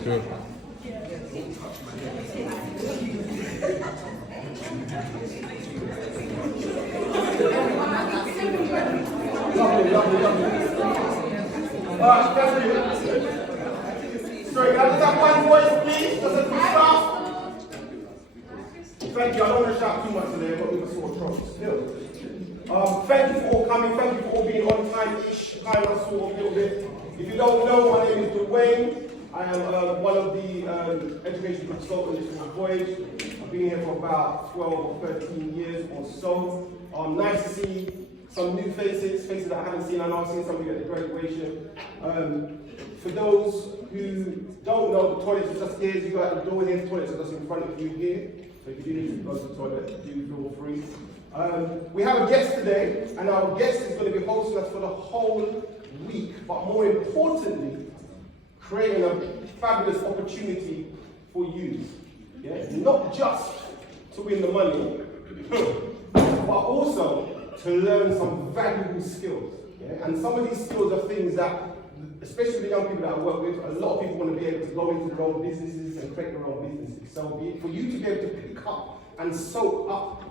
That's good. Lovely. Thank you. Sorry, can I just have one voice, please? Just a quick start. Thank you. I don't want to shout too much today. I've got a little sore throat still. Thank you for all coming. Thank you for all being on time-ish, kind of, sort of, a little bit. If you don't know, my name is Dwayne. I am one of the education consultants for Voyage. I've been here for about 12 or 13 years or so. Nice to see some new faces that I haven't seen. I know I've seen some of you at the graduation. For those who don't know, the toilets are just here. You go out the door here, the toilets are just in front of you here. So if you do need to go to the toilet, do feel free. We have a guest today, and our guest is going to be hosting us for the whole week, but more importantly, creating a fabulous opportunity for you. Yeah? Not just to win the money, but also to learn some valuable skills. Yeah? And some of these skills are things that, especially the young people that I work with, a lot of people want to be able to go into their own businesses and create their own businesses. So for you to be able to pick up and soak up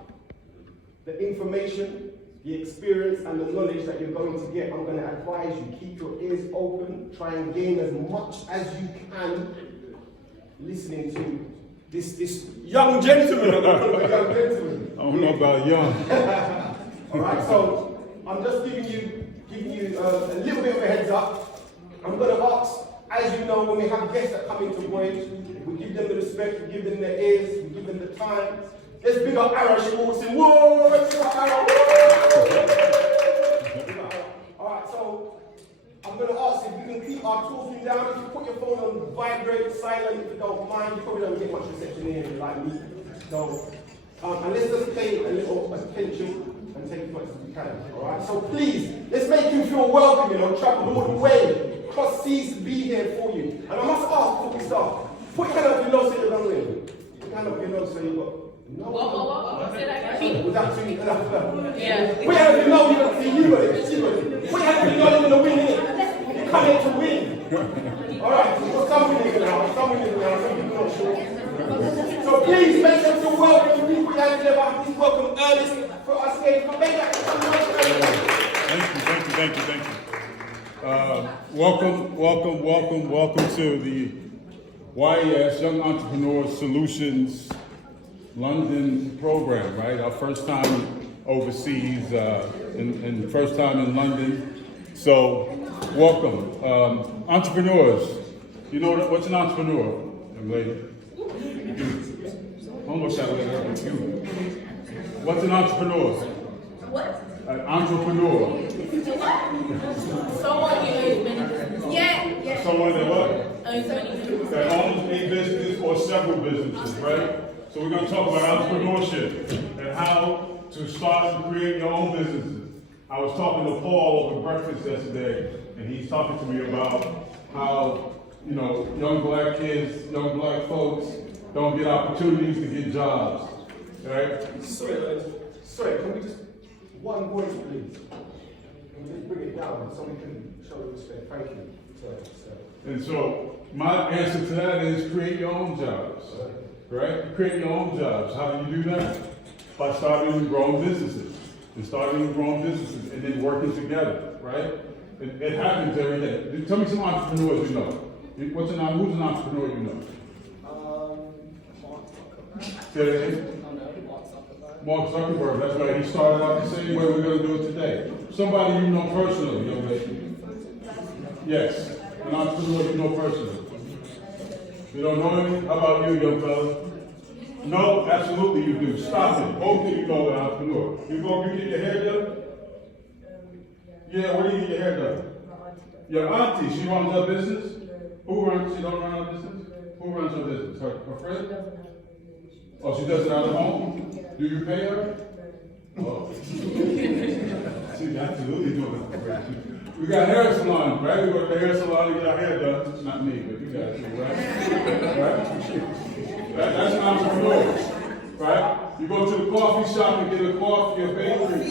the information, the experience and the knowledge that you're going to get, I'm going to advise you, keep your ears open, try and gain as much as you can listening to this young gentleman. I'm going to call him a young gentleman. I don't know about young. All right, so I'm just giving you a little bit of a heads up. I'm going to ask, as you know, when we have guests that come into Voyage, we give them the respect, we give them their ears, we give them the time. Let's big up Ara. She walks in. Whoa! Let's big up Ara. All right, so I'm going to ask if you can keep our talking down. If you put your phone on vibrate, silent, if you don't mind. You probably don't get much reception here like me. So, and let's just pay a little attention and take as much as we can. All right. So please, let's make you feel welcome. You know, travel all the way, cross seas to be here for you. And I must ask before we start. Put your hand up your nose so you're going to win. Put your hand up your nose so you got. No. Whoa. Say that again. Was that too enough? Yeah. Put your hand up your nose, you're going to see you got it. She got it. Put your hand up your nose, you're going to win it. You come here to win. All right. We've got some winning now. Some people not sure. So please make them feel welcome. Please put your hands together. Please welcome Ernest for our stage. Come make that some noise. Thank you. Welcome to the YES Young Entrepreneur Solutions London program, right? Our first time overseas and first time in London. So, welcome. Entrepreneurs, you know what's an entrepreneur, young lady? Don't look that way, that's you. What's an entrepreneur? What? An entrepreneur. Someone who owns many businesses. Yeah. Someone that what? Owns many businesses. That owns a business or several businesses, right? So we're going to talk about entrepreneurship and how to start and create your own businesses. I was talking to Paul over breakfast yesterday, and he's talking to me about how, you know, young black kids, young black folks don't get opportunities to get jobs, right? Sorry, can we just, one voice please? Can we just bring it down so we can show the respect? Thank you. Sorry. And so my answer to that is create your own jobs, right? Create your own jobs. How do you do that? By starting and growing businesses. And then working together, right? It happens every day. Tell me some entrepreneurs you know. Who's an entrepreneur you know? Mark Zuckerberg. Say that again? Mark Zuckerberg. That's right. He started out the same way we're going to do it today. Somebody you know personally, young lady. Yes, an entrepreneur you know personally. You don't know him? How about you, young fella? No, absolutely you do. Stop it. Both of you know an entrepreneur. You get your hair done? Yeah, where do you get your hair done? Your auntie, she runs her business? She don't run her business? Who runs her business? Her friend? Oh, she does it out of home? Do you pay her? Oh. She's absolutely doing it. We got hair salon, right? We go to the hair salon to get our hair done. It's not me, but you guys do, right? That's an entrepreneur, right? You go to the coffee shop and get a coffee, a bakery,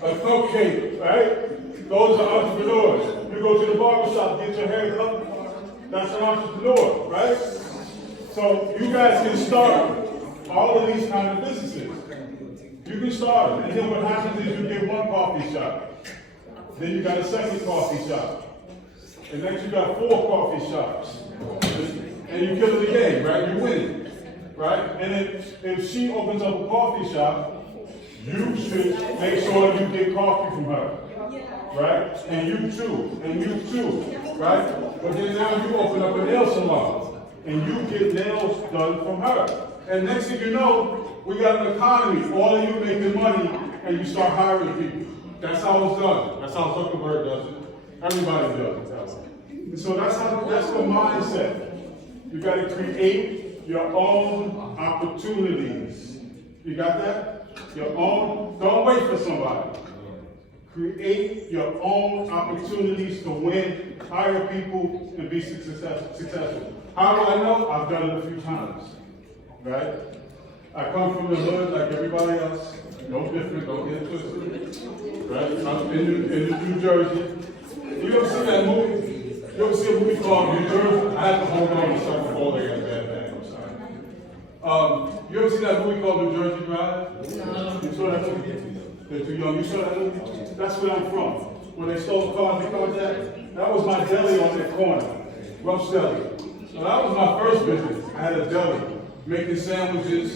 a cupcake, right? Those are entrepreneurs. You go to the barbershop, get your hair cut. That's an entrepreneur, right? So you guys can start all of these kind of businesses. You can start them. And then what happens is you get one coffee shop. Then you got a second coffee shop. And next you got 4 coffee shops. And you kill the game, right? You win, right? And if she opens up a coffee shop, you should make sure you get coffee from her, right? And you too, right? But then now you open up a nail salon, and you get nails done from her. And next thing you know, we got an economy. All of you making money, and you start hiring people. That's how it's done. That's how Zuckerberg does it. Everybody does it that way. And so that's the mindset. You got to create your own opportunities. You got that? Your own. Don't wait for somebody. Create your own opportunities to win, hire people, and be successful. How do I know? I've done it a few times, right? I come from the hood like everybody else. No different, don't get twisted, right? I'm in New Jersey. You ever see that movie? You ever see a movie called New Jersey? I have to hold on to something before they got bad bag. I'm sorry. You ever see that movie called New Jersey Drive? No. You saw that movie? They're too young. You saw that movie? That's where I'm from. When they stole the cars because that was my deli on that corner. Ruff's Deli. So that was my first business. I had a deli, making sandwiches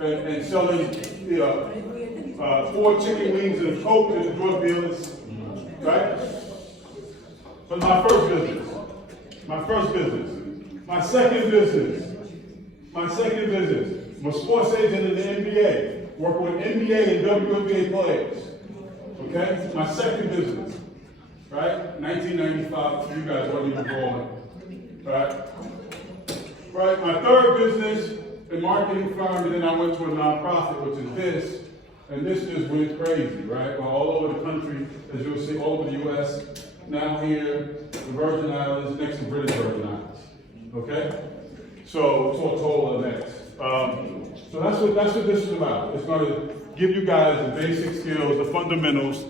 and selling 4 chicken wings and a Coke to the drug dealers, right? But my first business. My second business was sports agent in the NBA, working with NBA and WNBA players. Okay? My second business, right? 1995, you guys weren't even born, right? Right, my third business, a marketing firm, and then I went to a nonprofit, which is this, and this just went crazy, right? All over the country, as you'll see, all over the U.S., now here, the Virgin Islands, next to British Virgin Islands, okay? So, Tortola next. So that's what this is about. It's going to give you guys the basic skills, the fundamentals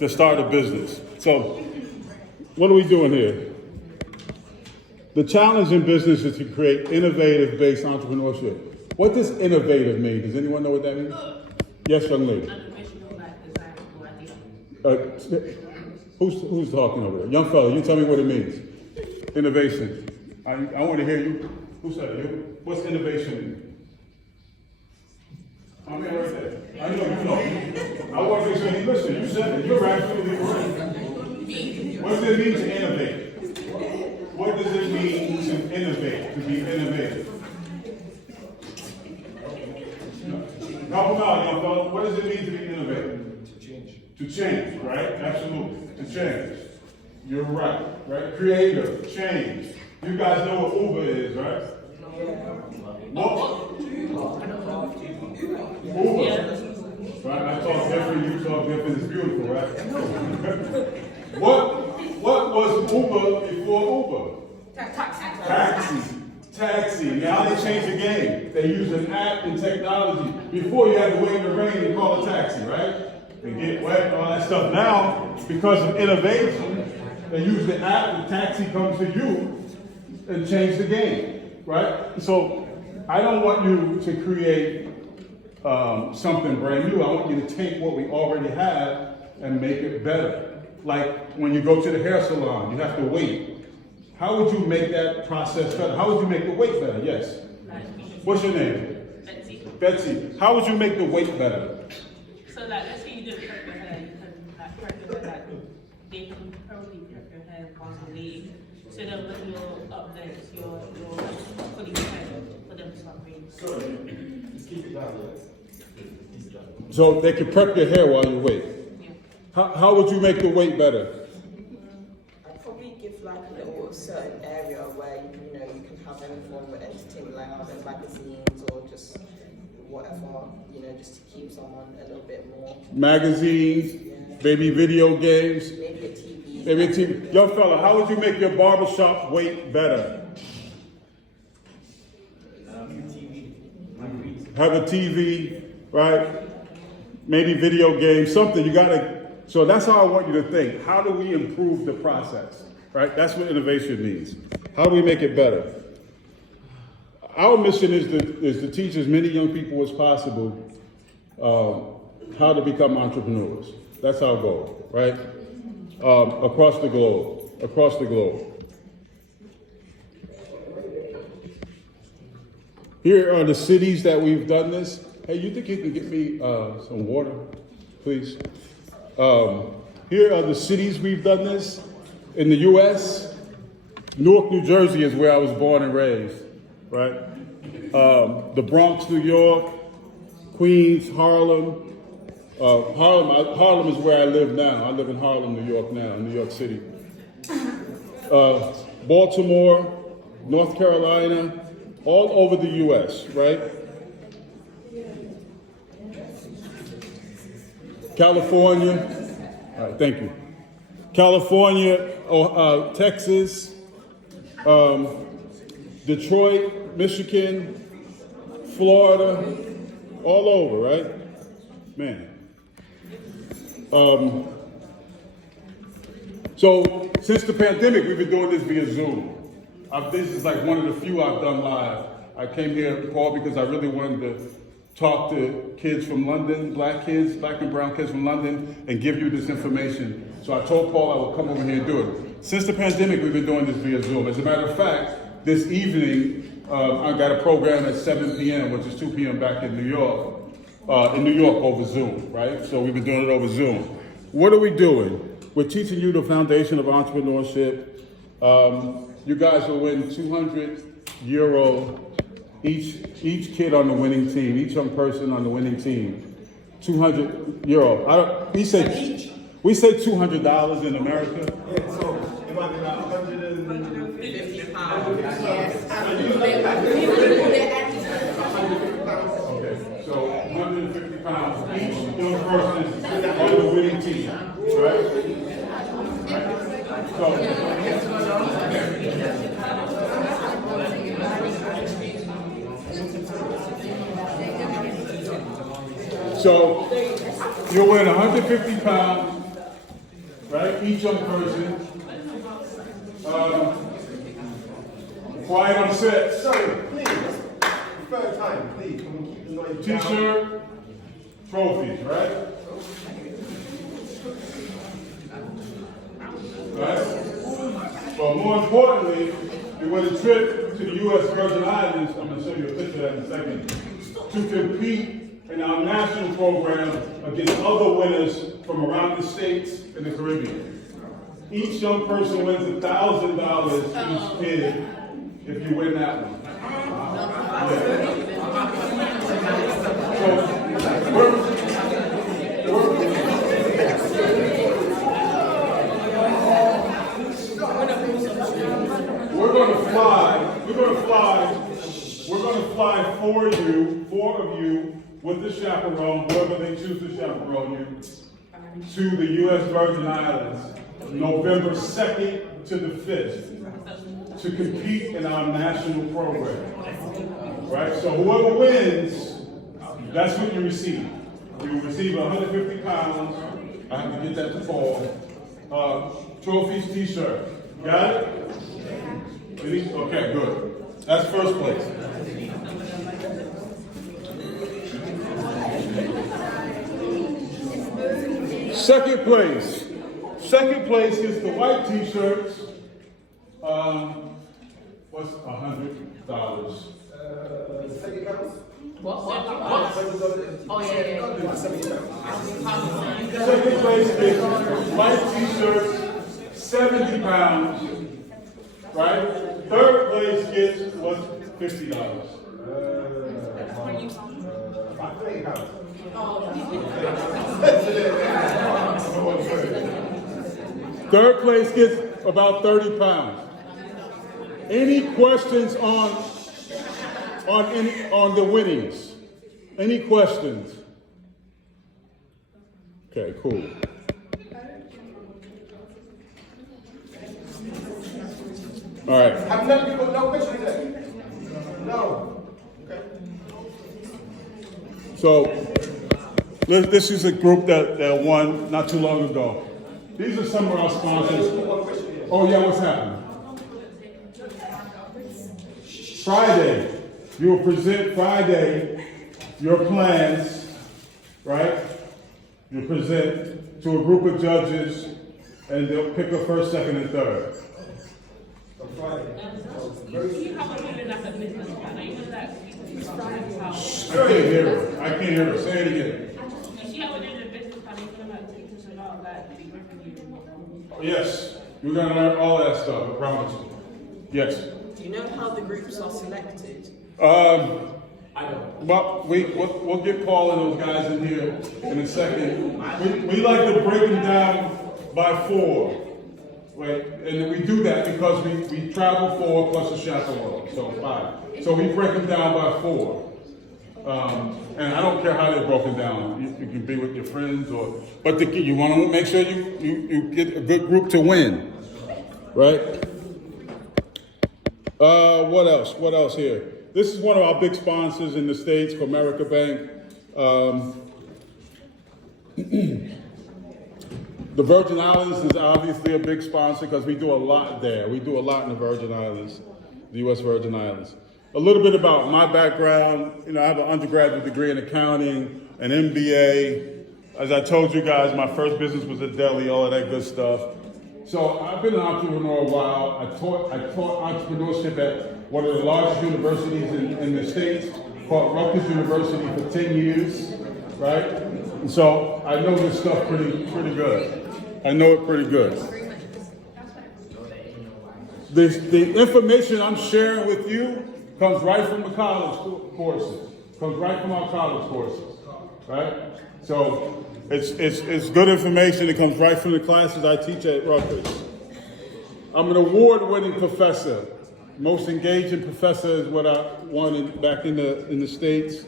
to start a business. So, what are we doing here? The challenge in business is to create innovative-based entrepreneurship. What does innovative mean? Does anyone know what that means? Yes, young lady. Who's talking over there? Young fella, you tell me what it means. Innovation. I want to hear you. Who said it? You? What's innovation mean? I'm here right there. I know you know. I want to make sure you listen. You said it. You're absolutely right. What does it mean to innovate? What does it mean to innovate, to be innovative? Help them out, young fellas. What does it mean to be innovative? To change. To change, right? Absolutely. To change. You're right, right? Creative, change. You guys know what Uber is, right? What? Uber. Right? I talk different, you talk different. It's beautiful, right? What was Uber before Uber? Taxi. Now they changed the game. They use an app and technology. Before you had to wait in the rain and call a taxi, right? And get wet and all that stuff. Now, because of innovation, they use the app, the taxi comes to you and change the game, right? So I don't want you to create something brand new. I want you to take what we already have and make it better. Like when you go to the hair salon, you have to wait. How would you make that process better? How would you make the wait better? Yes. What's your name? Betsy. How would you make the wait better? So that let's say you did prep your hair, you can like prep your hair that they can probably prep your hair once a week. So that when you're up there, you're fully prepared for them to start reading. Sorry, just keep it down. So they can prep your hair while you wait. Yeah. How would you make the wait better? I'd probably give like a little certain area where you know you can have any form of entertainment, like other magazines or just whatever, you know, just to keep someone a little bit more. Magazines, maybe video games, Maybe a TV. maybe a TV. Young fella, how would you make your barbershop wait better? Have a TV, right? Maybe video games, something. You gotta So that's how I want you to think. How do we improve the process, right? That's what innovation means. How do we make it better? Our mission is to teach as many young people as possible how to become entrepreneurs. That's our goal, right? Across the globe. Here are the cities that we've done this. Hey, you think you can get me some water, please? Here are the cities we've done this. In the U.S., Newark, New Jersey is where I was born and raised, right? The Bronx, New York, Queens, Harlem. Harlem is where I live now. I live in Harlem, New York now, in New York City. Baltimore, North Carolina, all over the U.S., right? California, all right, thank you. California, Texas, Detroit, Michigan, Florida, all over, right? Man. So since the pandemic, we've been doing this via Zoom. This is like one of the few I've done live. I came here, Paul, because I really wanted to talk to kids from London, black and brown kids from London, and give you this information. So I told Paul I would come over here and do it. Since the pandemic, we've been doing this via Zoom. As a matter of fact, this evening, I got a program at 7 p.m., which is 2 p.m. back in New York over Zoom, right? So we've been doing it over Zoom. What are we doing? We're teaching you the foundation of entrepreneurship. You guys will win €200 each kid on the winning team, each young person on the winning team. €200. We say $200 in America. Yeah, so it might be like 150 pounds. Okay, so 150 pounds each young person on the winning team, right? So you'll win 150 pounds, right? Each young person. Quiet on set. Sorry, please. Third time, please. Can we keep the noise down? T-shirt, trophies, right? Right? But more importantly, you win a trip to the U.S. Virgin Islands. I'm going to show you a picture of that in a second. To compete in our national program against other winners from around the States and the Caribbean. Each young person wins $1,000 each kid if you win that one. We're going to fly four of you, with the chaperone, whoever they choose to chaperone you, to the U.S. Virgin Islands, November 2nd to the 5th, to compete in our national program. Right? So whoever wins, that's what you receive. You will receive 150 pounds. I have to get that to Paul. Trophies, t-shirt. Got it? Okay, good. That's first place. Second place. Second place is the white t-shirts. What's $100? Second counts? What? Oh, yeah. Second place is white t-shirts, 70 pounds. Right? Third place gets what's $50? I think counts. Third place gets about 30 pounds. Any questions on the winnings? Any questions? Okay, cool. All right. Have you got no questions there? No. Okay. So This is a group that won not too long ago. These are some of our sponsors. Oh yeah, what's happening? Friday, you will present Friday your plans, right? You present to a group of judges, and they'll pick a first, second, and third. You have a really like a business plan. Are you gonna like how? I can't hear her. I can't hear her. Say it again. You see how we're doing the business plan? You're gonna like teach us a lot about the revenue. Oh, yes, we're gonna learn all that stuff. I promise you. Yes. Do you know how the groups are selected? Well, we'll get Paul and those guys in here in a second. We like to break them down by 4, right? And we do that because we travel 4 plus a chaperone, so 5. So we break them down by 4. And I don't care how they're broken down. You can be with your friends but you want to make sure you get a good group to win, right? What else? What else here? This is one of our big sponsors in the States, Comerica Bank. The Virgin Islands is obviously a big sponsor because we do a lot there. We do a lot in the Virgin Islands, the U.S. Virgin Islands. A little bit about my background. I have an undergraduate degree in accounting, an MBA. As I told you guys, my first business was a deli, all of that good stuff. So I've been an entrepreneur a while. I taught entrepreneurship at one of the largest universities in the States, called Rutgers University, for 10 years, right? And so I know this stuff pretty good. I know it pretty good. The information I'm sharing with you comes right from the college courses, comes right from our college courses, right? So it's good information. It comes right from the classes I teach at Rutgers. I'm an award-winning professor. Most engaging professor is what I wanted back in the States.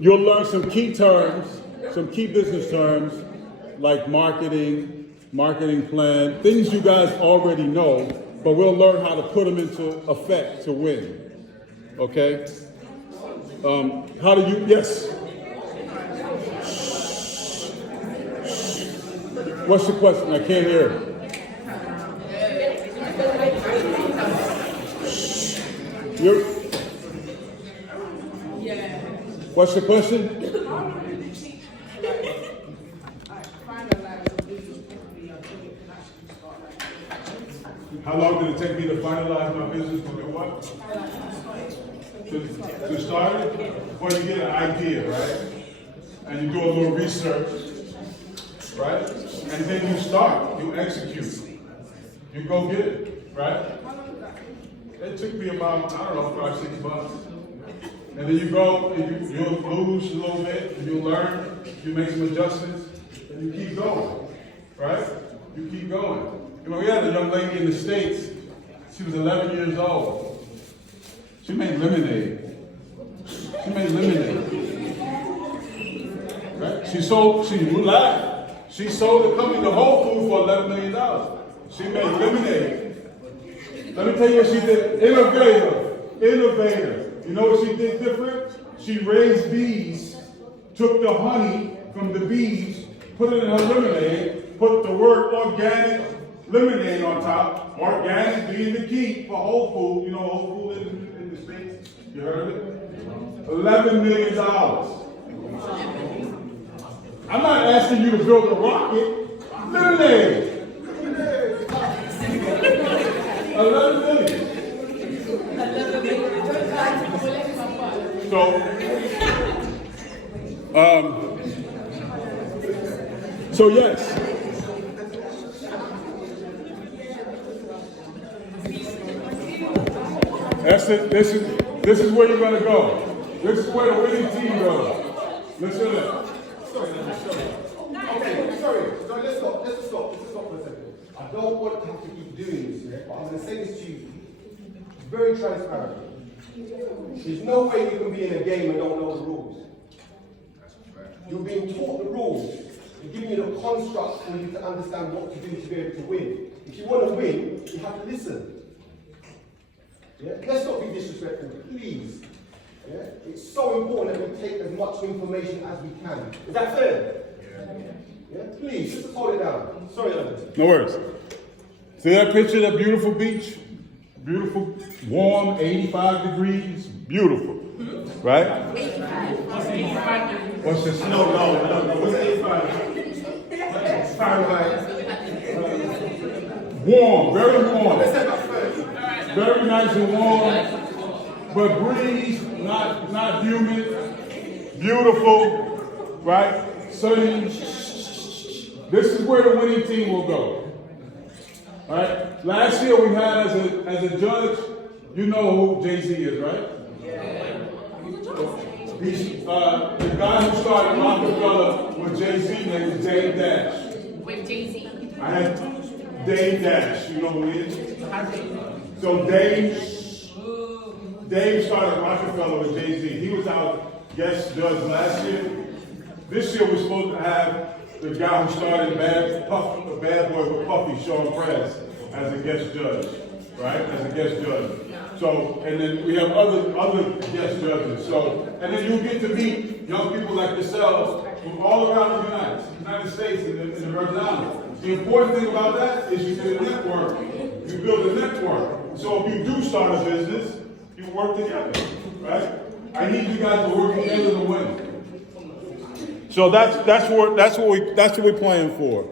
You'll learn some key terms, some key business terms, like marketing plan, things you guys already know, but we'll learn how to put them into effect to win. Okay? How do you, yes? What's the question? I can't hear it. What's the question? How long did it take me to finalize my business to do what? To start it? Well, you get an idea, right? And you do a little research, right? And then you start, you execute. You go get it, right? It took me about, 5-6 months. And then you go, and you'll lose a little bit, and you'll learn, you make some adjustments, and you keep going, right? You keep going. We had a young lady in the States, she was 11 years old. She made lemonade. Right? She sold a company to Whole Foods for $11 million. She made lemonade. Let me tell you what she did. Innovator. You know what she did different? She raised bees, took the honey from the bees, put it in her lemonade, put the word organic lemonade on top. Organic being the key for Whole Foods. You know Whole Foods in the States? You heard of it? $11 million. I'm not asking you to build a rocket. Lemonade. 11 million. So yes. That's it. This is where you're gonna go. This is where the winning team goes. Listen to that. Okay, sorry. So let's stop for a second. I don't want to have to keep doing this, but I'm going to say this to you. Very transparent. There's no way you can be in a game and don't know the rules. You're being taught the rules. They're giving you the construct for you to understand what to do to be able to win. If you want to win, you have to listen. Yeah? Let's not be disrespectful, please. Yeah? It's so important that we take as much information as we can. Is that fair? Yeah? Please, just hold it down. Sorry, Ernest. No worries. See that picture of that beautiful beach? Beautiful, warm, 85 degrees, beautiful, right? What's this? No. What's 85? Fahrenheit. Warm, very warm. Let's say about 30. Very nice and warm, but breeze, not humid, beautiful, right? Sunny. This is where the winning team will go. All right. Last year we had as a judge, you know who Jay-Z is, right? He's, the guy who started Rockefeller with Jay-Z name was Dave Dash. With Jay-Z. I had Dave Dash. You know who he is? So Dave started Rockefeller with Jay-Z. He was our guest judge last year. This year we're supposed to have the guy who started Bad Boy with Puffy, Sean Prez, as a guest judge, right? As a guest judge. So, and then we have other guest judges. So, and then you get to meet young people like yourselves from all around the United States and the Virgin Islands. The important thing about that is you get a network. You build a network. So if you do start a business, you work together, right? I need you guys to work together to win. So that's what we're playing for.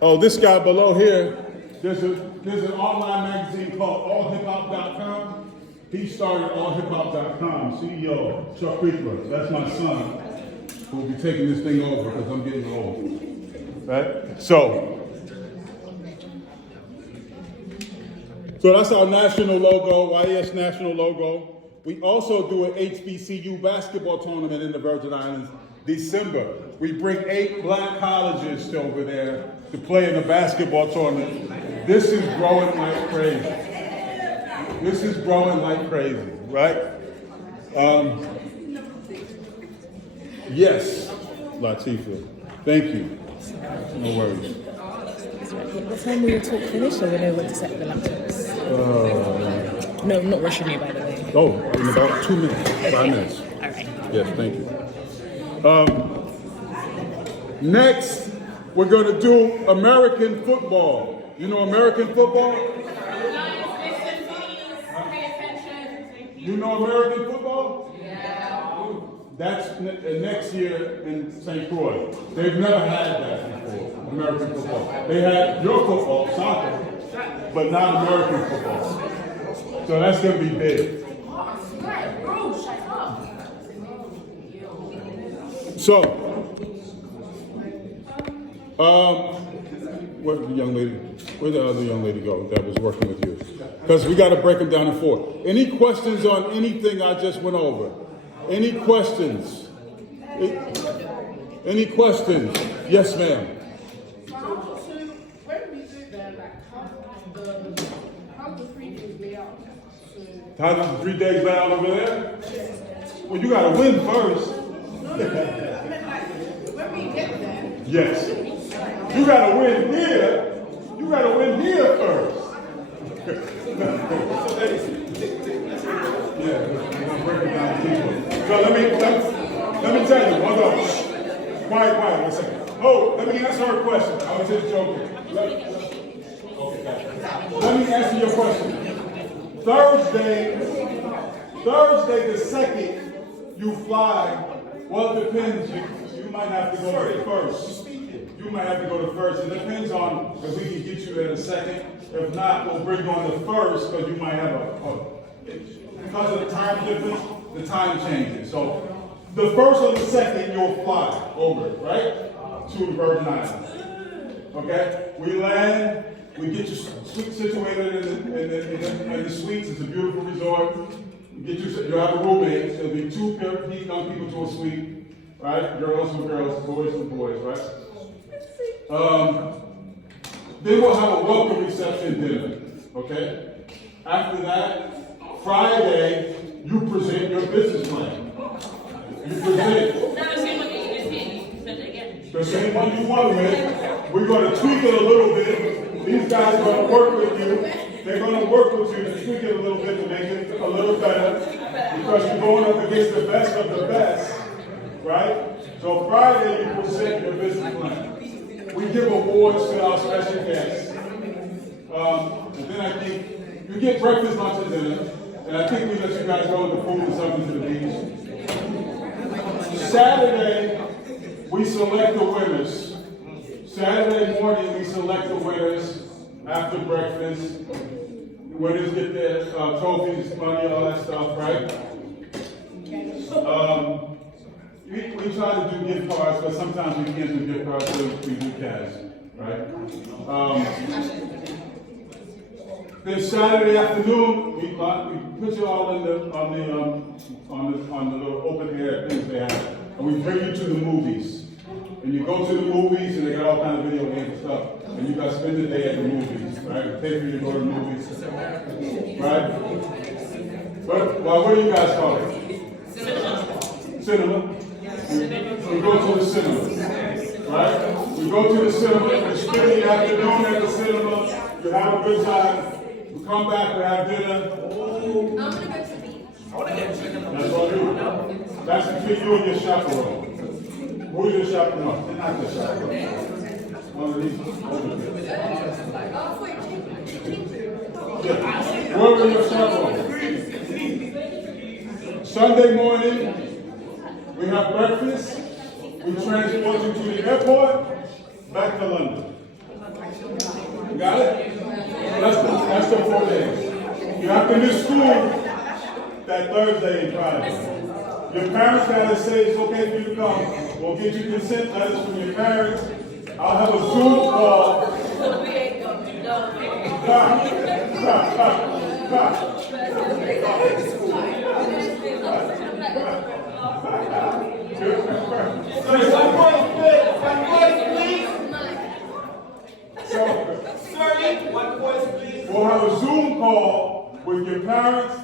Oh, this guy below here, there's an online magazine called allhiphop.com. He started allhiphop.com, CEO, Chuck Creekler. That's my son, who will be taking this thing over because I'm getting old. Right? So that's our national logo, YES national logo. We also do an HBCU basketball tournament in the Virgin Islands, December. We bring 8 black colleges over there to play in the basketball tournament. This is growing like crazy. This is growing like crazy, right? Yes, Latifah. Thank you. No worries. What time will your talk finish, so we know when to set the laptops? No, I'm not rushing you, by the way. Oh, in about 2 minutes, 5 minutes. All right. Yes, thank you. Next, we're going to do American football. You know American football? You know American football? Yeah. That's next year in St. Croix. They've never had that before, American football. They had your football, soccer, but not American football. So that's going to be big. So, where'd the young lady? Where'd the other young lady go that was working with you? Because we got to break them down in 4. Any questions on anything I just went over? Any questions? Any questions? Yes, ma'am. So when we do that, like how the 3 days lay out? How does the 3 days lay out over there? Well, you got to win first. I mean, like, when we get there. Yes. You got to win here. You got to win here first. Yeah. So let me tell you. Hold on. Quiet. 1 second. Oh, let me answer her question. I was just joking. Let me answer your question. Thursday the 2nd, you fly. Well, it depends. You might have to go to first. You might have to go to first. It depends on if we can get you in a second. If not, we'll bring you on the first because you might have because of the time difference, the time changes. So the first or the second, you'll fly over, right? To the Virgin Islands. Okay? We land. We get you situated in the suites. It's a beautiful resort. You have a roommate. There'll be 2 young people to a suite, right? Girls with girls, boys with boys, right? Then we'll have a welcome reception dinner, okay? After that, Friday, you present your business plan. You present. Not the same one that you just did. You said it again. The same one you won with. We're going to tweak it a little bit. These guys are going to work with you. they're gonna work with you to tweak it a little bit to make it a little better, because you're going up against the best of the best, right? So Friday, you present your business plan. We give awards to our special guests. And then I think you get breakfast, lunch, and dinner. And I think we let you guys go with the food and something to the beach. Saturday, we select the winners. Saturday morning, we select the winners after breakfast. Winners get their trophies, money, all that stuff, right? We try to do gift cards, but sometimes we can't do gift cards, so we do cash, right? Then Saturday afternoon, we put you all in on the little open air things they have, and we bring you to the movies. And you go to the movies, and they got all kinds of video games and stuff, and you got to spend the day at the movies, right? Pay for you to go to the movies, right? What do you guys call it? Cinema. We go to the cinema, right? We go to the cinema, we spend the afternoon at the cinema, you have a good time, we come back, we have dinner. I'm gonna go to the beach. That's all you. That's between you and your chaperone. Who's your chaperone? They're not your chaperone. One of these. Yeah. Whoever your chaperone. Sunday morning, we have breakfast. We transport you to the airport, back to London. You got it? That's the 4 days. You have to miss school that Thursday and Friday. Your parents gotta say it's okay for you to come. We'll get you consent letters from your parents. I'll have a Zoom call. We'll have a Zoom call with your parents,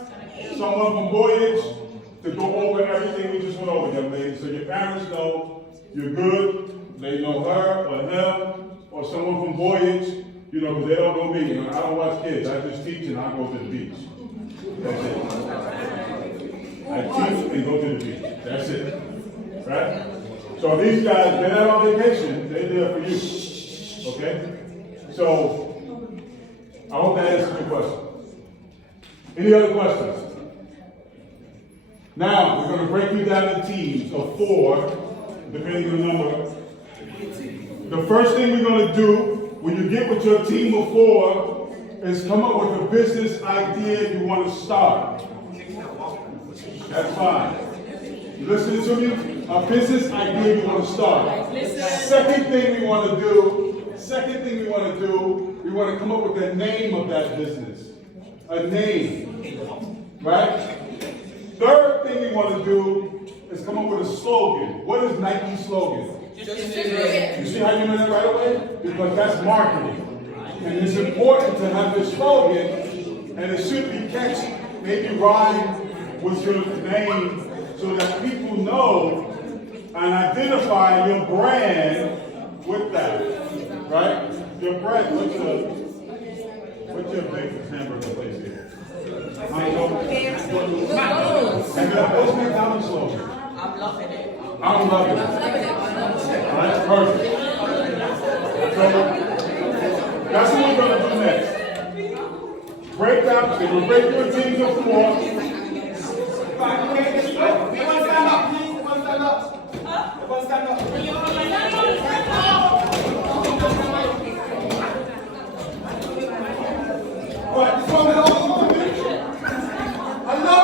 someone from Voyage, to go over everything we just went over, young ladies. So your parents know you're good, they know her or him, or someone from Voyage, you know, because they don't know me. You know, I don't watch kids, I just teach and I go to the beach. That's it. I teach and go to the beach. That's it. Right? So these guys, they're not on vacation, they're there for you. Okay? So, I hope that answers your question. Any other questions? Now, we're going to break you down in teams of 4, depending on the number. The first thing we're going to do when you get with your team of 4 is come up with a business idea you want to start. That's fine. You listening to me? A business idea you want to start. Second thing we want to do, we want to come up with the name of that business. A name. Right? Third thing we want to do is come up with a slogan. What is Nike's slogan? Just do it. You see how you know that right away? Because that's marketing. And it's important to have this slogan, and it should be catchy. Maybe rhyme with your name so that people know and identify your brand with that. Right? Your brand, what's your big hamburger place here? What's McDonald's slogan? I'm loving it. I'm loving it. That's perfect. So that's what we're going to do next. Break out, we're going to break your teams of 4. Right, okay, let's go. Everyone stand up, please. Everyone stand up. Everyone stand up.